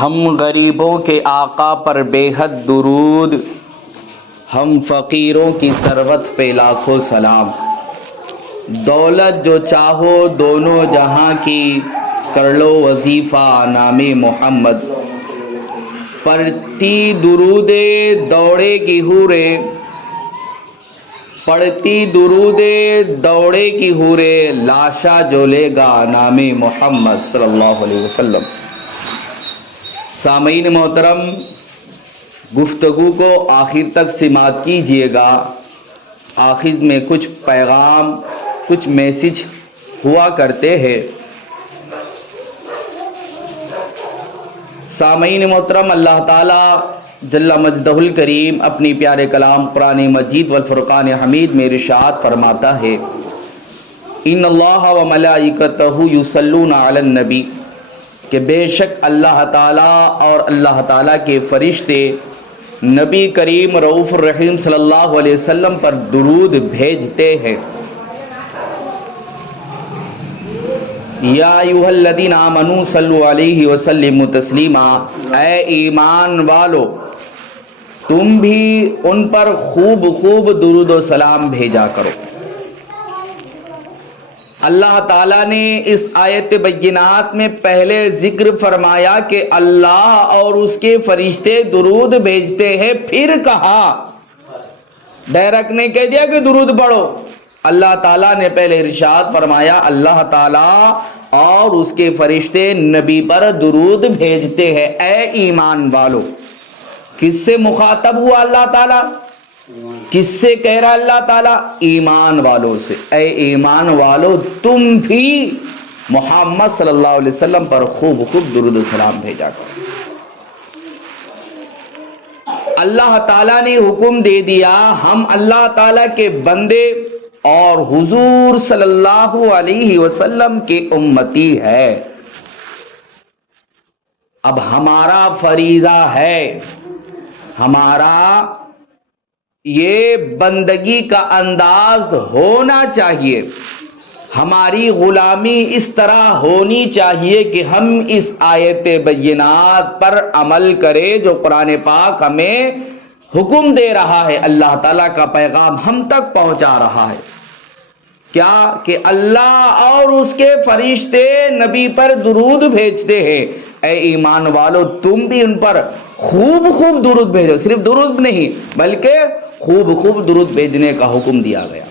ہم غریبوں کے آقا پر بے حد درود، ہم فقیروں کی ثروت پہ لاکھوں سلام۔ دولت جو چاہو دونوں جہاں کی، کر لو وظیفہ نام محمد۔ پڑھتی درودے دوڑے کی حورے، پڑھتی درودے دوڑے کی حورے، لاشا جو لے گا نام محمد صلی اللہ علیہ وسلم۔ سامعین محترم، گفتگو کو آخر تک سماعت کیجیے گا۔ آخر میں کچھ پیغام، کچھ میسج ہوا کرتے ہیں۔ سامعین محترم، اللہ تعالی جل مجدہ الکریم اپنی پیارے کلام قرآن مجید والفرقان حمید میں ارشاد فرماتا ہے، ان اللہ و ملائکتہ یصلون علی النبی، کہ بے شک اللہ تعالیٰ اور اللہ تعالیٰ کے فرشتے نبی کریم رؤوف الرحیم صلی اللہ علیہ وسلم پر درود بھیجتے ہیں۔ یا ایھا الذین آمنوا صلوا علیہ وسلموا تسلیما، اے ایمان والو تم بھی ان پر خوب خوب درود و سلام بھیجا کرو۔ اللہ تعالیٰ نے اس آیت بینات میں پہلے ذکر فرمایا کہ اللہ اور اس کے فرشتے درود بھیجتے ہیں، پھر کہا، ڈائریکٹ نے کہہ دیا کہ درود پڑھو۔ اللہ تعالیٰ نے پہلے ارشاد فرمایا اللہ تعالیٰ اور اس کے فرشتے نبی پر درود بھیجتے ہیں۔ اے ایمان والو، کس سے مخاطب ہوا اللہ تعالیٰ؟ کس سے کہہ رہا اللہ تعالیٰ؟ ایمان والوں سے۔ اے ایمان والو تم بھی محمد صلی اللہ علیہ وسلم پر خوب خوب درود و سلام بھیجا کرو۔ اللہ تعالیٰ نے حکم دے دیا، ہم اللہ تعالیٰ کے بندے اور حضور صلی اللہ علیہ وسلم کے امتی ہے۔ اب ہمارا فریضہ ہے، ہمارا یہ بندگی کا انداز ہونا چاہیے، ہماری غلامی اس طرح ہونی چاہیے کہ ہم اس آیت بینات پر عمل کریں جو قرآن پاک ہمیں حکم دے رہا ہے، اللہ تعالیٰ کا پیغام ہم تک پہنچا رہا ہے۔ کیا کہ اللہ اور اس کے فرشتے نبی پر درود بھیجتے ہیں۔ اے ایمان والو تم بھی ان پر خوب خوب درود بھیجو، صرف درود نہیں بلکہ خوب خوب درود بھیجنے کا حکم دیا گیا۔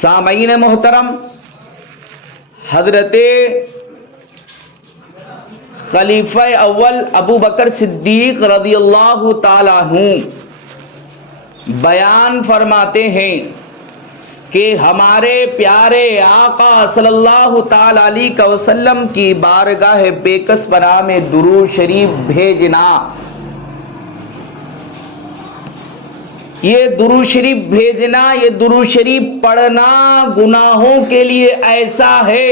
سامعین محترم، حضرت خلیفہ اول ابو بکر صدیق رضی اللہ تعالی عنہ بیان فرماتے ہیں کہ ہمارے پیارے آقا صلی اللہ تعالی علیہ وسلم کی بارگاہ بیکس پناہ میں درود شریف بھیجنا، یہ درود شریف بھیجنا، یہ درود شریف پڑھنا گناہوں کے لیے ایسا ہے،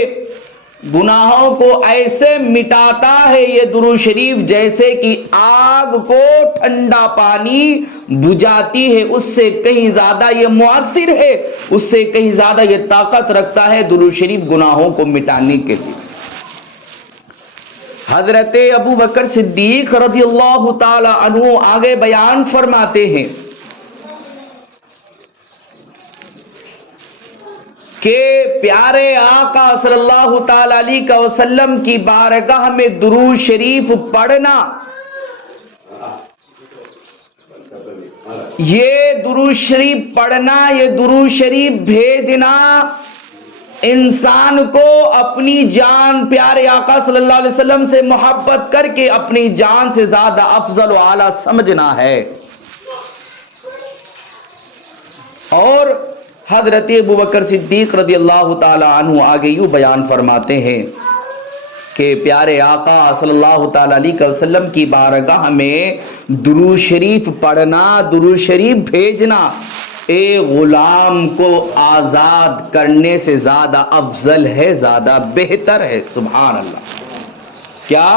گناہوں کو ایسے مٹاتا ہے یہ درود شریف جیسے کہ آگ کو ٹھنڈا پانی بجھاتی ہے، اس سے کہیں زیادہ یہ مؤثر ہے، اس سے کہیں زیادہ یہ طاقت رکھتا ہے درود شریف گناہوں کو مٹانے کے لیے۔ حضرت ابو بکر صدیق رضی اللہ تعالی عنہ آگے بیان فرماتے ہیں کہ پیارے آقا صلی اللہ تعالی علیہ وسلم کی بارگاہ میں درود شریف پڑھنا، یہ درود شریف پڑھنا، یہ درود شریف بھیجنا انسان کو اپنی جان، پیارے آقا صلی اللہ علیہ وسلم سے محبت کر کے اپنی جان سے زیادہ افضل و اعلیٰ سمجھنا ہے۔ اور حضرت ابو بکر صدیق رضی اللہ تعالی عنہ آگے یوں بیان فرماتے ہیں کہ پیارے آقا صلی اللہ تعالی علیہ وسلم کی بارگاہ میں درود شریف پڑھنا، درود شریف بھیجنا ایک غلام کو آزاد کرنے سے زیادہ افضل ہے، زیادہ بہتر ہے۔ سبحان اللہ! کیا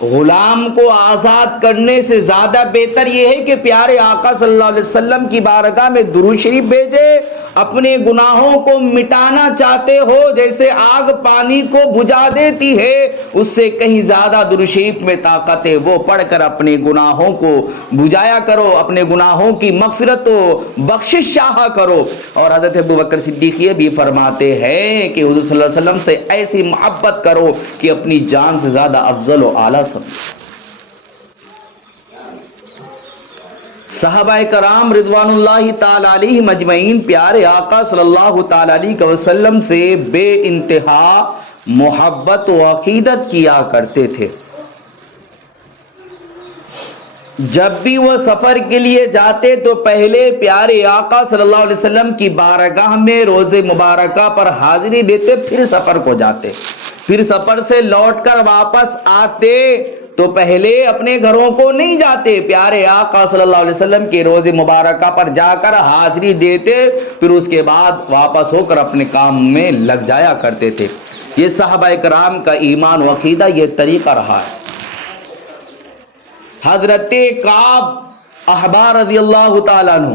غلام کو آزاد کرنے سے زیادہ بہتر یہ ہے کہ پیارے آقا صلی اللہ علیہ وسلم کی بارگاہ میں درود شریف بھیجے اپنے گناہوں کو مٹانا چاہتے ہو، جیسے آگ پانی کو بجھا دیتی ہے، اس سے کہیں زیادہ درود شریف میں طاقت ہے، وہ پڑھ کر اپنے گناہوں کو بجھایا کرو، اپنے گناہوں کی مغفرت و بخشش چاہا کرو۔ اور حضرت ابوبکر صدیق یہ بھی فرماتے ہیں کہ حضور صلی اللہ علیہ وسلم سے ایسی محبت کرو کہ اپنی جان سے زیادہ افضل و اعلیٰ سمجھو۔ صحابہ کرام رضوان اللہ تعالی علیہم اجمعین پیارے آقا صلی اللہ تعالی علیہ وسلم سے بے انتہا محبت و عقیدت کیا کرتے تھے۔ جب بھی وہ سفر کے لیے جاتے تو پہلے پیارے آقا صلی اللہ علیہ وسلم کی بارگاہ میں روز مبارکہ پر حاضری دیتے، پھر سفر کو جاتے، پھر سفر سے لوٹ کر واپس آتے تو پہلے اپنے گھروں کو نہیں جاتے، پیارے آقا صلی اللہ علیہ وسلم کے روز مبارکہ پر جا کر حاضری دیتے، پھر اس کے بعد واپس ہو کر اپنے کام میں لگ جایا کرتے تھے۔ یہ صحابہ کرام کا ایمان و عقیدہ یہ طریقہ رہا ہے۔ حضرت کعب احبار رضی اللہ تعالیٰ عنہ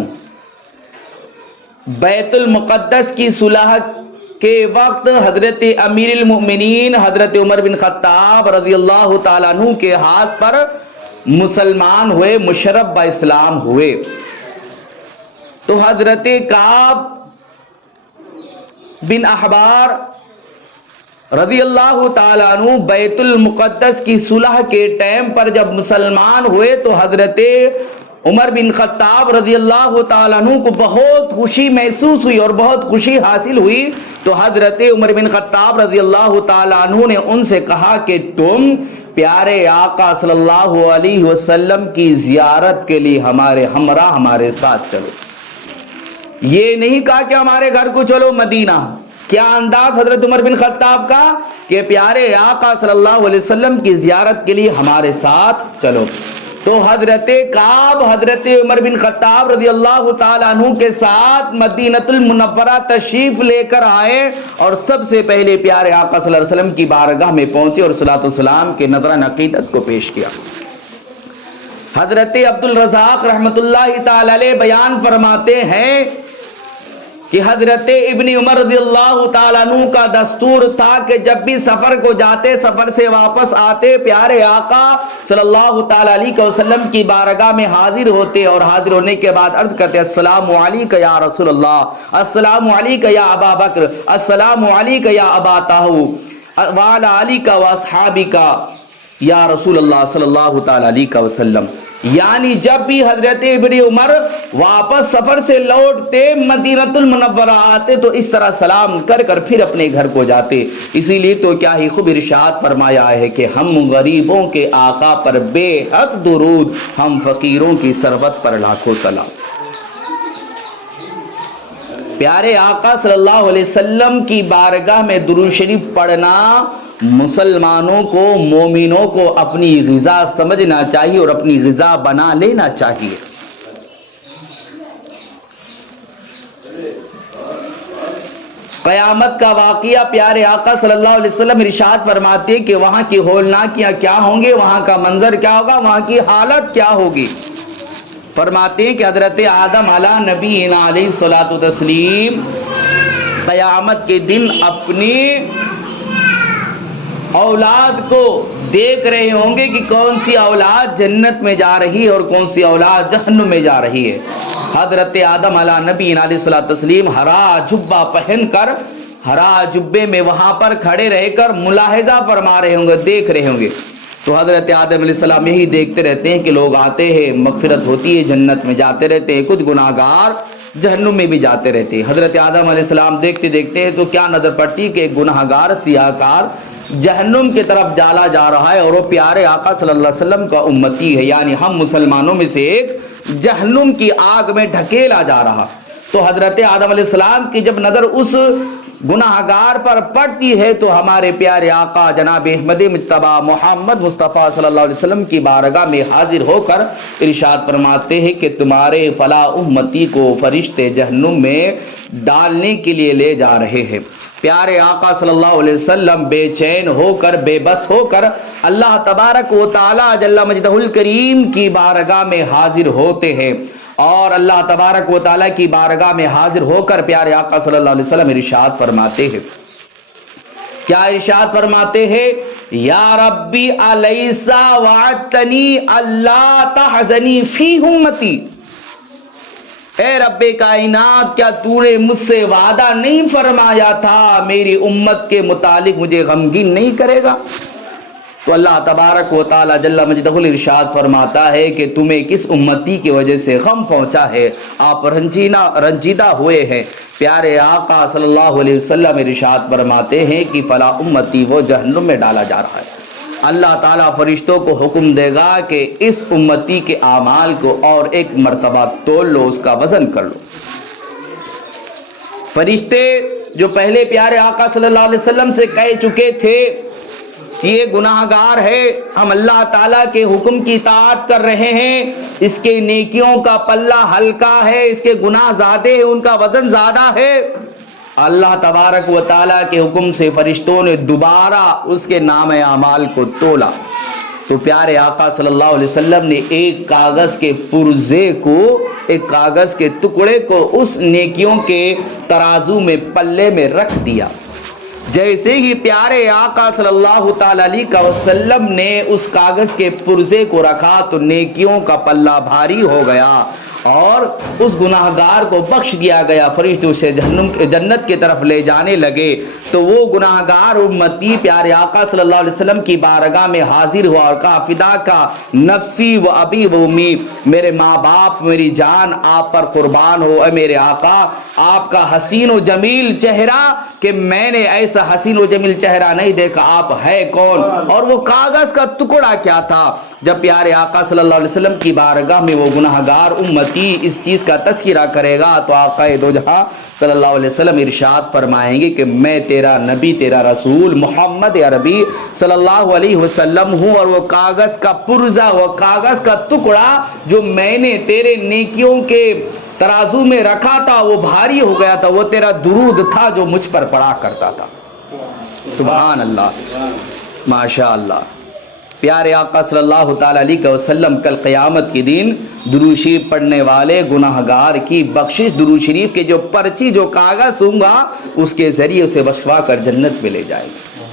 بیت المقدس کی صلح کے وقت حضرت امیر المؤمنین حضرت عمر بن خطاب رضی اللہ تعالیٰ عنہ کے ہاتھ پر مسلمان ہوئے، مشرف با اسلام ہوئے۔ تو حضرت کعب بن احبار رضی اللہ تعالیٰ عنہ بیت المقدس کی صلح کے ٹائم پر جب مسلمان ہوئے تو حضرت عمر بن خطاب رضی اللہ تعالیٰ عنہ کو بہت خوشی محسوس ہوئی اور بہت خوشی حاصل ہوئی۔ تو حضرت عمر بن خطاب رضی اللہ تعالیٰ عنہ نے ان سے کہا کہ تم پیارے آقا صلی اللہ علیہ وسلم کی زیارت کے لیے ہمارے ہمراہ ہمارے ساتھ چلو۔ یہ نہیں کہا کہ ہمارے گھر کو چلو مدینہ۔ کیا انداز حضرت عمر بن خطاب کا کہ پیارے آقا صلی اللہ علیہ وسلم کی زیارت کے لیے ہمارے ساتھ چلو۔ تو حضرت کعب حضرت عمر بن خطاب رضی اللہ تعالیٰ عنہ کے ساتھ مدینۃ المنورہ تشریف لے کر آئے اور سب سے پہلے پیارے آقا صلی اللہ علیہ وسلم کی بارگاہ میں پہنچے اور صلاۃ والسلام کے نذرانہ عقیدت کو پیش کیا۔ حضرت عبد الرزاق رحمۃ اللہ تعالی علیہ بیان فرماتے ہیں کہ حضرت ابن عمر رضی اللہ تعالیٰ عنہ کا دستور تھا کہ جب بھی سفر کو جاتے، سفر سے واپس آتے، پیارے آقا صلی اللہ تعالیٰ علیہ وسلم کی بارگاہ میں حاضر ہوتے اور حاضر ہونے کے بعد عرض کرتے السلام علیکہ یا رسول اللہ، السلام علیکہ یا ابا بکر، السلام علیکہ یا ابا طاہو وعلی علیکہ واصحابکہ یا رسول اللہ صلی اللہ تعالیٰ علیہ وسلم۔ یعنی جب بھی حضرت ابن عمر واپس سفر سے لوٹتے مدینۃ المنورہ آتے تو اس طرح سلام کر کر پھر اپنے گھر کو جاتے۔ اسی لیے تو کیا ہی خوب ارشاد فرمایا ہے کہ ہم غریبوں کے آقا پر بے حد درود، ہم فقیروں کی ثروت پر لاکھوں سلام۔ پیارے آقا صلی اللہ علیہ وسلم کی بارگاہ میں درود شریف پڑھنا مسلمانوں کو، مومنوں کو اپنی غذا سمجھنا چاہیے اور اپنی غذا بنا لینا چاہیے۔ قیامت کا واقعہ پیارے آقا صلی اللہ علیہ وسلم ارشاد فرماتے کہ وہاں کی ہولناکیاں کیا ہوں گے، وہاں کا منظر کیا ہوگا، وہاں کی حالت کیا ہوگی۔ فرماتے ہیں کہ حضرت آدم علیہ نبینا علیہ الصلوۃ والتسلیم قیامت کے دن اپنی اولاد کو دیکھ رہے ہوں گے کہ کون سی اولاد جنت میں جا رہی ہے اور کون سی اولاد جہنم میں جا رہی ہے۔ حضرت آدم علیہ نبی علیہ الصلوۃ والتسلیم ہرا جبہ پہن کر ہرا جبے میں وہاں پر کھڑے رہ کر ملاحظہ فرما رہے ہوں گے، دیکھ رہے ہوں گے۔ تو حضرت آدم علیہ السلام یہی دیکھتے رہتے ہیں کہ لوگ آتے ہیں، مغفرت ہوتی ہے، جنت میں جاتے رہتے ہیں، کچھ گناہگار جہنم میں بھی جاتے رہتے ہیں۔ حضرت آدم علیہ السلام دیکھتے دیکھتے ہیں تو کیا نظر پڑتی کہ ایک گناہگار سیاہکار جہنم کی طرف ڈالا جا رہا ہے اور وہ پیارے آقا صلی اللہ علیہ وسلم کا امتی ہے، یعنی ہم مسلمانوں میں سے ایک جہنم کی آگ میں ڈھکیلا جا رہا۔ تو حضرت آدم علیہ السلام کی جب نظر اس گناہگار پر پڑتی ہے تو ہمارے پیارے آقا جناب احمد مجتبی محمد مصطفیٰ صلی اللہ علیہ وسلم کی بارگاہ میں حاضر ہو کر ارشاد فرماتے ہیں کہ تمہارے فلاں امتی کو فرشتے جہنم میں ڈالنے کے لیے لے جا رہے ہیں۔ پیارے آقا صلی اللہ علیہ وسلم بے چین ہو کر، بے بس ہو کر اللہ تبارک و تعالی جل مجدہ الکریم کی بارگاہ میں حاضر ہوتے ہیں۔ اور اللہ تبارک و تعالیٰ کی بارگاہ میں حاضر ہو کر پیارے آقا صلی اللہ علیہ وسلم ارشاد فرماتے ہیں. کیا ارشاد فرماتے ہیں؟ یا ربی الیسا وعدتنی اللہ تحزنی فی امتی. اے رب کائنات، کیا تو نے مجھ سے وعدہ نہیں فرمایا تھا میری امت کے متعلق مجھے غمگین نہیں کرے گا؟ تو اللہ تبارک و تعالی جل مجدہ ارشاد فرماتا ہے کہ تمہیں کس امتی کی وجہ سے غم پہنچا ہے، آپ رنجیدہ ہوئے ہیں. پیارے آقا صلی اللہ علیہ وسلم ارشاد فرماتے ہیں کہ فلا امتی، وہ جہنم میں ڈالا جا رہا ہے. اللہ تعالیٰ فرشتوں کو حکم دے گا کہ اس امتی کے اعمال کو اور ایک مرتبہ تول لو، اس کا وزن کر لو. فرشتے جو پہلے پیارے آقا صلی اللہ علیہ وسلم سے کہہ چکے تھے کہ یہ گناہ گار ہے، ہم اللہ تعالیٰ کے حکم کی اطاعت کر رہے ہیں، اس کے نیکیوں کا پلہ ہلکا ہے، اس کے گناہ زیادہ ہیں، ان کا وزن زیادہ ہے. اللہ تبارک و تعالیٰ کے حکم سے فرشتوں نے دوبارہ اس کے نام اعمال کو تولا. تو پیارے آقا صلی اللہ علیہ وسلم نے ایک کاغذ کے پرزے کو، ایک کاغذ کے ٹکڑے کو اس نیکیوں کے ترازو میں، پلے میں رکھ دیا. جیسے ہی پیارے آقا صلی اللہ تعالی علیہ وسلم نے اس کاغذ کے پرزے کو رکھا تو نیکیوں کا پلہ بھاری ہو گیا اور اس گناہ گار کو بخش دیا گیا. فرشتے اسے جنت کی طرف لے جانے لگے تو وہ گناہ گار امتی پیارے آقا صلی اللہ علیہ وسلم کی بارگاہ میں حاضر ہوا اور کہا فدا کا نفسی و ابی و امی، میرے ماں باپ میری جان آپ پر قربان ہو. اے میرے آقا، آپ کا حسین و جمیل چہرہ، کہ میں نے ایسا حسین و جمیل چہرہ نہیں دیکھا، آپ ہے کون؟ اور وہ کاغذ کا ٹکڑا کیا تھا؟ جب پیارے آقا صلی اللہ علیہ وسلم کی بارگاہ میں وہ گناہ گار امتی اس چیز کا تذکرہ کرے گا تو آقا دو جہاں صلی اللہ علیہ وسلم ارشاد فرمائیں گے کہ میں تیرا نبی، تیرا رسول محمد عربی صلی اللہ علیہ وسلم ہوں، اور وہ کاغذ کا پرزہ، وہ کاغذ کا ٹکڑا جو میں نے تیرے نیکیوں کے ترازو میں رکھا تھا وہ بھاری ہو گیا تھا، وہ تیرا درود تھا جو مجھ پر پڑھا کرتا تھا. سبحان اللہ، ماشاء اللہ. پیارے آقا صلی اللہ تعالی علیہ وسلم کل قیامت کے دن درود شریف پڑھنے والے گناہ گار کی بخشش، درود شریف کے جو پرچی، جو کاغذ ہوں گا، اس کے ذریعے اسے بخشوا کر جنت میں لے جائے گا.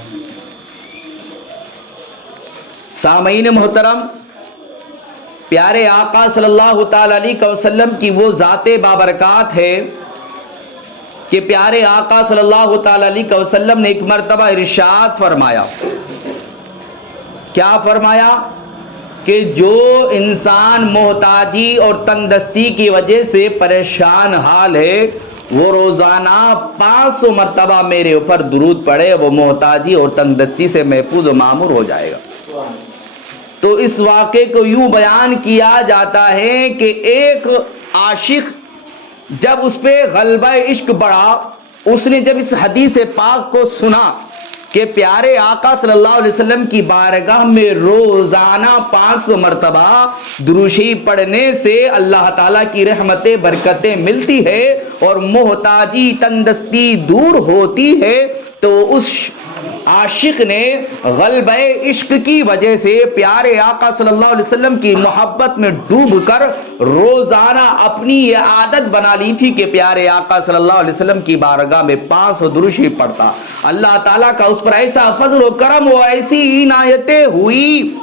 سامعین محترم، پیارے آقا صلی اللہ تعالی علیہ وسلم کی وہ ذات بابرکات ہے کہ پیارے آقا صلی اللہ تعالی علیہ وسلم نے ایک مرتبہ ارشاد فرمایا. کیا فرمایا؟ کہ جو انسان محتاجی اور تنگدستی کی وجہ سے پریشان حال ہے وہ روزانہ 500 مرتبہ میرے اوپر درود پڑھے، وہ محتاجی اور تنگدستی سے محفوظ و معمور ہو جائے گا. تو اس واقعے کو یوں بیان کیا جاتا ہے کہ ایک عاشق جب اس پہ غلبہ عشق بڑھا، اس نے جب اس حدیث پاک کو سنا کہ پیارے آقا صلی اللہ علیہ وسلم کی بارگاہ میں روزانہ 500 مرتبہ درود شریف پڑھنے سے اللہ تعالیٰ کی رحمتیں برکتیں ملتی ہے اور محتاجی تندرستی دور ہوتی ہے، تو اس عاشق نے غلبہ عشق کی وجہ سے پیارے آقا صلی اللہ علیہ وسلم کی محبت میں ڈوب کر روزانہ اپنی یہ عادت بنا لی تھی کہ پیارے آقا صلی اللہ علیہ وسلم کی بارگاہ میں 500 درود شریف پڑھتا. اللہ تعالیٰ کا اس پر ایسا فضل و کرم و ایسی عنایتیں ہوئی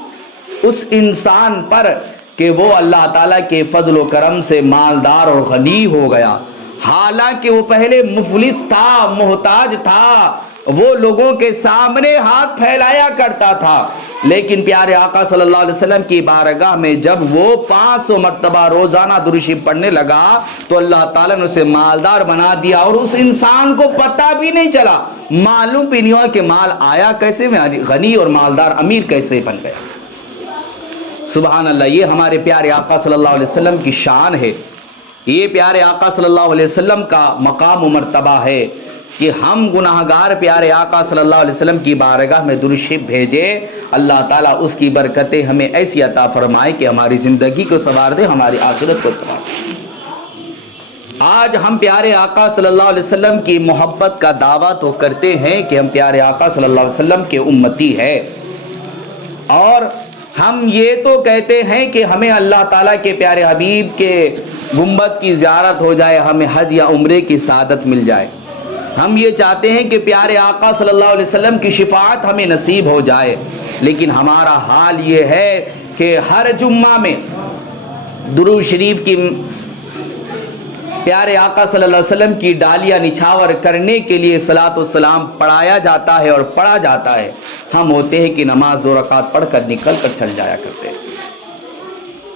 اس انسان پر کہ وہ اللہ تعالیٰ کے فضل و کرم سے مالدار اور غنی ہو گیا. حالانکہ وہ پہلے مفلس تھا، محتاج تھا، وہ لوگوں کے سامنے ہاتھ پھیلایا کرتا تھا، لیکن پیارے آقا صلی اللہ علیہ وسلم کی بارگاہ میں جب وہ 500 مرتبہ روزانہ درود شریف پڑھنے لگا تو اللہ تعالیٰ نے اسے مالدار بنا دیا اور اس انسان کو پتہ بھی نہیں چلا، معلوم بھی نہیں ہوا کہ مال آیا کیسے، میں غنی اور مالدار امیر کیسے بن گیا. سبحان اللہ. یہ ہمارے پیارے آقا صلی اللہ علیہ وسلم کی شان ہے، یہ پیارے آقا صلی اللہ علیہ وسلم کا مقام و مرتبہ ہے کہ ہم گناہ گار پیارے آقا صلی اللہ علیہ وسلم کی بارگاہ میں درود شریف بھیجے. اللہ تعالیٰ اس کی برکتیں ہمیں ایسی عطا فرمائے کہ ہماری زندگی کو سنوار دے، ہماری آخرت کو سنوار دے. آج ہم پیارے آقا صلی اللہ علیہ وسلم کی محبت کا دعویٰ تو کرتے ہیں کہ ہم پیارے آقا صلی اللہ علیہ وسلم کے امتی ہیں، اور ہم یہ تو کہتے ہیں کہ ہمیں اللہ تعالیٰ کے پیارے حبیب کے گنبد کی زیارت ہو جائے, ہمیں حج یا عمرے کی سعادت مل جائے. ہم یہ چاہتے ہیں کہ پیارے آقا صلی اللہ علیہ وسلم کی شفاعت ہمیں نصیب ہو جائے, لیکن ہمارا حال یہ ہے کہ ہر جمعہ میں درود شریف کی پیارے آقا صلی اللہ علیہ وسلم کی ڈالیاں نچھاور کرنے کے لیے صلاۃ والسلام پڑھایا جاتا ہے اور پڑھا جاتا ہے. ہم ہوتے ہیں کہ نماز 2 رکعت پڑھ کر نکل کر چل جایا کرتے ہیں.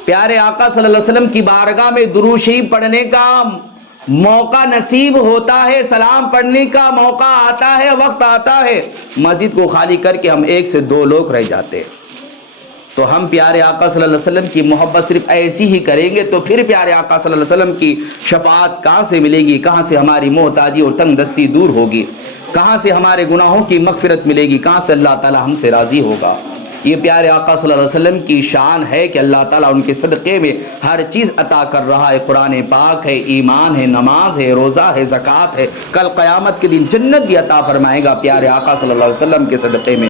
پیارے آقا صلی اللہ علیہ وسلم کی بارگاہ میں درود شریف پڑھنے کا موقع نصیب ہوتا ہے, سلام پڑھنے کا موقع آتا ہے, وقت آتا ہے, مسجد کو خالی کر کے ہم 1 سے 2 لوگ رہ جاتے ہیں. تو ہم پیارے آقا صلی اللہ علیہ وسلم کی محبت صرف ایسی ہی کریں گے تو پھر پیارے آقا صلی اللہ علیہ وسلم کی شفاعت کہاں سے ملے گی, کہاں سے ہماری محتاجی اور تنگ دستی دور ہوگی, کہاں سے ہمارے گناہوں کی مغفرت ملے گی, کہاں سے اللہ تعالی ہم سے راضی ہوگا. یہ پیارے آقا صلی اللہ علیہ وسلم کی شان ہے کہ اللہ تعالیٰ ان کے صدقے میں ہر چیز عطا کر رہا ہے. قرآن پاک ہے, ایمان ہے, نماز ہے, روزہ ہے, زکوٰۃ ہے, کل قیامت کے دن جنت بھی عطا فرمائے گا پیارے آقا صلی اللہ علیہ وسلم کے صدقے میں.